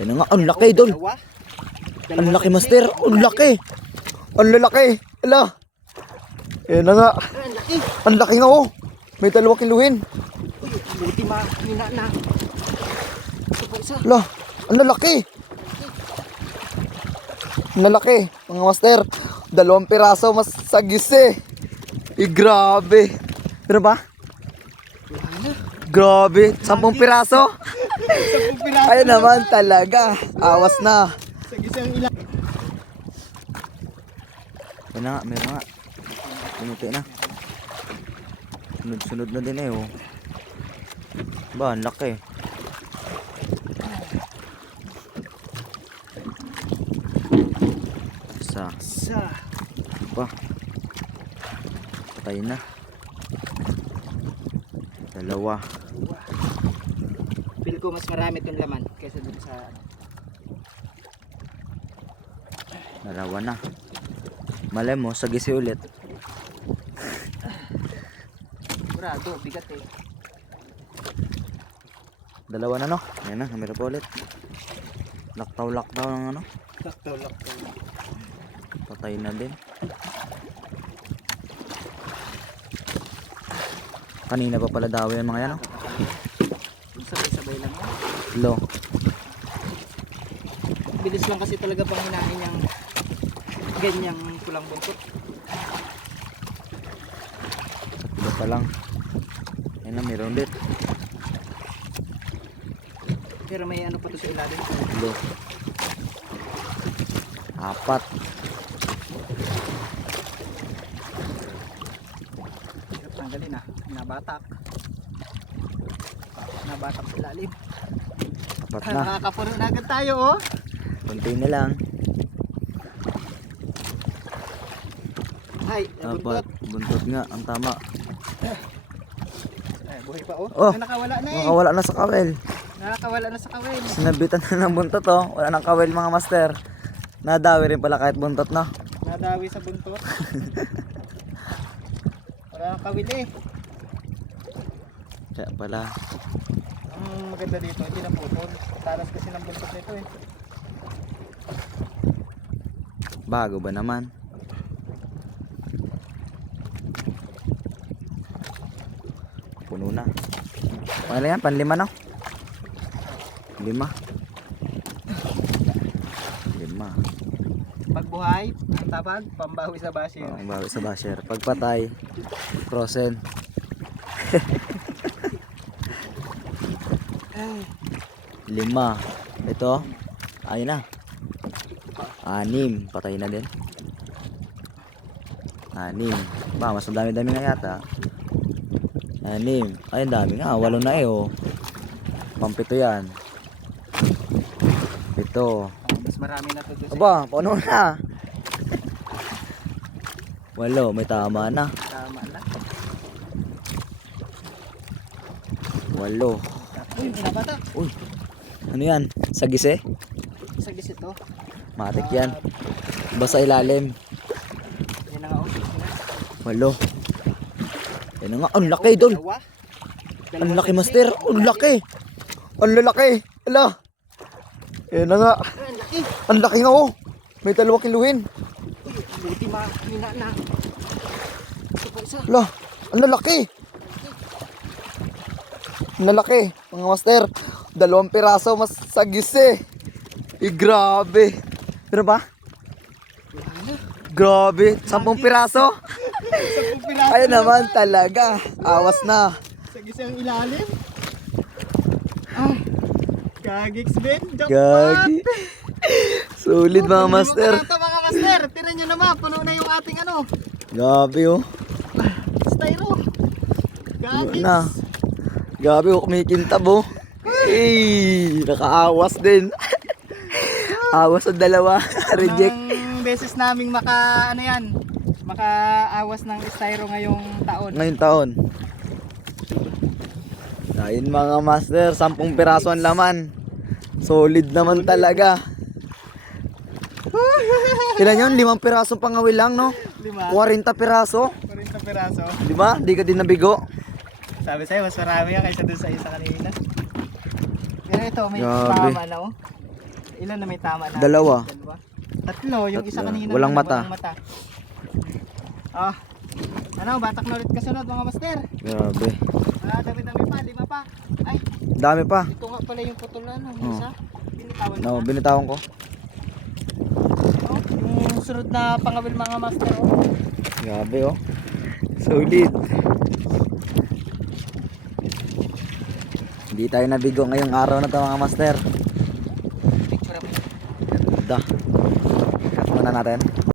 Yan na nga, ang laki idol. Ang laki master, ang laki. Ang lalaki. Ala. Yan na nga. Ang laki. Ang laki nga oh. May 2 kiluhin. Buti mahina na. Ito pa isa. Ala, ang lalaki. Ang lalaki, mga master. 2 piraso mas sagis eh. Grabe. Ano ba? Grabe, 10 piraso. 10 piraso. Ay naman talaga. Awas na. Sa gisang ilang. Yan na nga, meron nga. Tumuti na. Sunod-sunod na din eh oh. Ba, ang laki. Isa. Pa. Patay na. 2. Feel ko mas marami itong laman kaysa dun sa 2 na. Malay mo, sagisi ulit. Burado, bigat eh. 2 na no. Ayan na, meron pa ulit. Laktaw-laktaw ng ano. Laktaw. Patay na din. Kanina pa pala daw yung mga yan, no? Sabay-sabay lang yan. Lo. Bilis lang kasi talaga pang hinahin yung ganyang pulang buntot. Ilo pa lang. Yan na, meron ulit. Pero may ano pa to sa ilalim. Lo. 4. Tanggalin ah. Nabatak sa ilalim. 4 na. Nakakapuno na agad tayo oh. Kunti na lang. Ay, Dapat. buntot. Buntot nga, ang tama. Ay, buhay pa oh. Oh, Nakawala na eh. makawala na sa kawel. Nakakawala na sa kawin. Sinabitan na ng buntot, oh. Wala nang kawel, mga master. Nadawi rin pala kahit buntot, no? Nadawi sa buntot. Wala nang kawin eh. Kaya pala. Ang maganda dito, hindi na putol. Taras kasi ng buntot nito eh. Bago ba naman? Puno na. Ano yan? Pan-5 no? 5. 5. Pagbuhay, ang tabag, pambawi sa basyo. Oh, bawi sa basher. Pagpatay, frozen. 5. Ito. Ayun na. 6. Patay na din. 6. Ba, mas dami-dami nga yata. 6. Ay, dami nga. 8 na eh oh. Pang-7 yan. 7. Mas marami na to doon. Aba, paano na? 8, may tama na. Tama na. 8. Uy, binabata. Uy, ano yan? Sagis eh? Sa gis ito. Matik yan. Basta ilalim. Yan na nga oh. 8. Yan na nga, ang laki idol. Ang laki master, ang laki. Ang lalaki. Ala. Yan na nga. Ang laki. Ang laki nga oh. May 2 kiluhin. Buti mahina na. Ito pa isa. Ala, ang lalaki. Ang lalaki, mga master. 2 piraso mas sagis eh. Grabe. Ano ba? Grabe, 10 piraso. 10 piraso. Ay naman talaga. Awas na. Sa gisang ilalim. Ah. Gagiks Ben. Gagi. Sulit mga master. Ito mga master. Tinan nyo naman. Puno na yung ating ano. Gabi oh. Styro. Ano Gagiks. na. Gabi oh, kumikintab oh. Hey, nakaawas din. Awas ang 2. Reject. Ang beses naming maka ano yan. Makaawas ng styro ngayong taon. Ngayong taon. Ayun mga master, 10 piraso ang laman. Solid naman talaga. Kailan yun? 5 piraso pangawil lang, no? 5. 40 piraso. 40 piraso. Di ba? Di ka din nabigo. Sabi sa'yo, mas marami yan kaysa dun sa isa kanina. Pero ito, may Grabe. mama na oh. Ilan na may tama na? Dalawa. Tatlo, yung isa Tatlo. kanina. Walang mata. Ah. Ano, batak na ulit kasunod mga master. Grabe. Dami-dami pa, 5 pa. Ay, Dami pa. ito nga pala yung putol na, ano, Oh. isa. Binitawan No, na. binitawan ko. Oh, yung sunod na pangawil mga master. Oh. Grabe oh. Solid. Hindi tayo nabigo ngayong araw na to mga master. Picture mo. Ganda. Cut muna natin.